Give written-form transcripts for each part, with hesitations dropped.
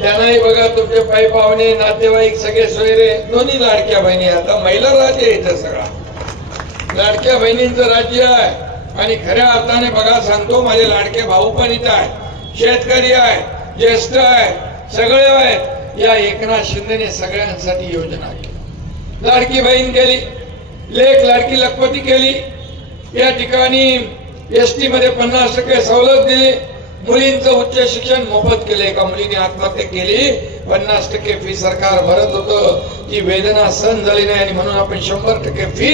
त्यांनाही बघा तुमचे पाई पाहुणे नातेवाईक सगळे सोयरे दोन्ही लाडक्या बहिणी. आता महिला राज्य आहे इथं सगळा लाडक्या बहिणींचं राज्य आहे. आणि खऱ्या अर्थाने बघा सांगतो माझे लाडके भाऊ पण इथं आहे, शेतकरी आहे, ज्येष्ठ आहे, सगळे आहेत. या एकनाथ शिंदेने सगळ्यांसाठी योजना केली. लाडकी बहीण केली, लेख लाडकी लखपती केली. या ठिकाणी एसटी मध्ये 50% सवलत दिली. मुलींचं उच्च शिक्षण मोफत केले. एका मुलीने आत्महत्या केली, 50% फी सरकार भरत होतं. ती वेदना सहन झाली नाही आणि म्हणून आपण 100% फी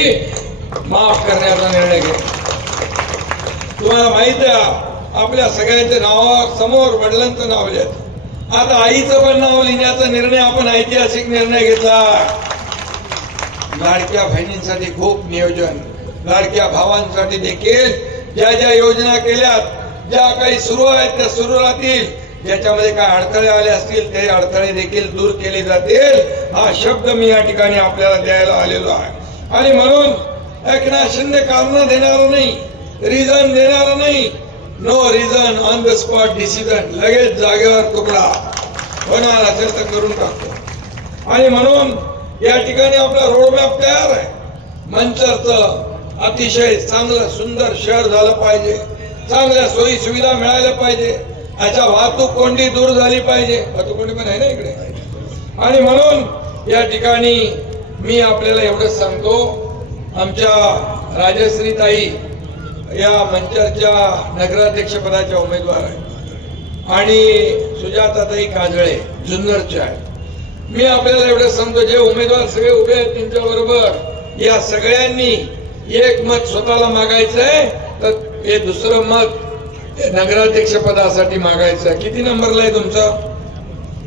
माफ करण्याचा निर्णय घेतला. तुम्हाला माहित आहे आपल्या सगळ्यांच्या नावावर समोर वडिलांचं नाव लिहित. आता आईचं पण नाव लिहिण्याचा निर्णय आपण ऐतिहासिक निर्णय घेतला. लाडक्या बहिणींसाठी खूप नियोजन, लाडक्या भावांसाठी देखील ज्या ज्या योजना केल्यात, ज्या काही सुरू आहेत त्या सुरू राहतील. ज्याच्यामध्ये काय अडथळे आले असतील ते अडथळे देखील दूर केले जातील. हा शब्द मी या ठिकाणी आपल्याला द्यायला आलेलो आहे. आणि म्हणून एकनाथ शिंदे कारण देणार नाही, रिझन देणार नाही. No reason on the spot decision, लगेच जागेवर तुकडा होणार असेल तर करून टाकतो. आणि म्हणून या ठिकाणी आपला रोडमॅप तयार आहे. मंचरचं अतिशय चांगलं सुंदर शहर झालं पाहिजे, चांगल्या सोयी सुविधा मिळायला पाहिजे, याच्या वाहतूक कोंडी दूर झाली पाहिजे. वाहतूक कोंडी पण आहे ना इकडे. आणि म्हणून या ठिकाणी मी आपल्याला एवढंच सांगतो, आमच्या राजश्रीताई या मंचरच्या नगराध्यक्ष पदाच्या उमेदवार आहेत आणि सुजाताताई काजळे जुन्नरच्या आहेत. मी आपल्याला एवढं सांगतो, जे उमेदवार सगळे उभे आहेत त्यांच्या बरोबर या सगळ्यांनी एक मत स्वतःला मागायचंय, तर हे दुसरं मत नगराध्यक्ष पदासाठी मागायचं. किती नंबरला आहे तुमचा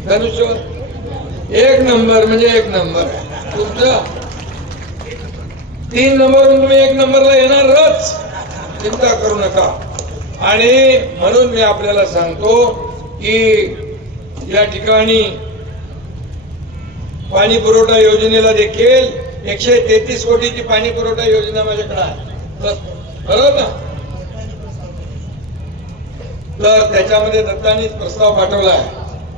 धनुष्य? 1 नंबर म्हणजे 1 नंबर आहे तुमचं. 3 नंबरवरून तुम्ही 1 नंबरला येणारच, चिंता करू नका. आणि म्हणून मी आपल्याला सांगतो की या ठिकाणी पाणी पुरवठा योजनेला देखील 133 कोटीची पाणी पुरवठा योजना माझ्याकडे आहे, बरोबर ना. तर त्याच्यामध्ये दत्तानीच प्रस्ताव पाठवला आहे.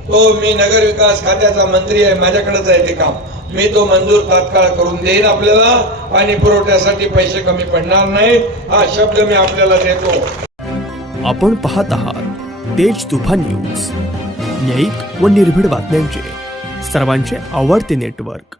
तो मी नगर विकास खात्याचा मंत्री आहे, माझ्याकडेच आहे ते काम. मी तो मंजूर तात्काळ करून देईन. आपल्याला पाणी पुरवठ्यासाठी पैसे कमी पडणार नाही, हा शब्द मी आपल्याला देतो. आपण पाहत आहात तेज तुफान न्यूज, न्यायिक व निर्भीड बातम्यांचे सर्वांचे आवडते नेटवर्क.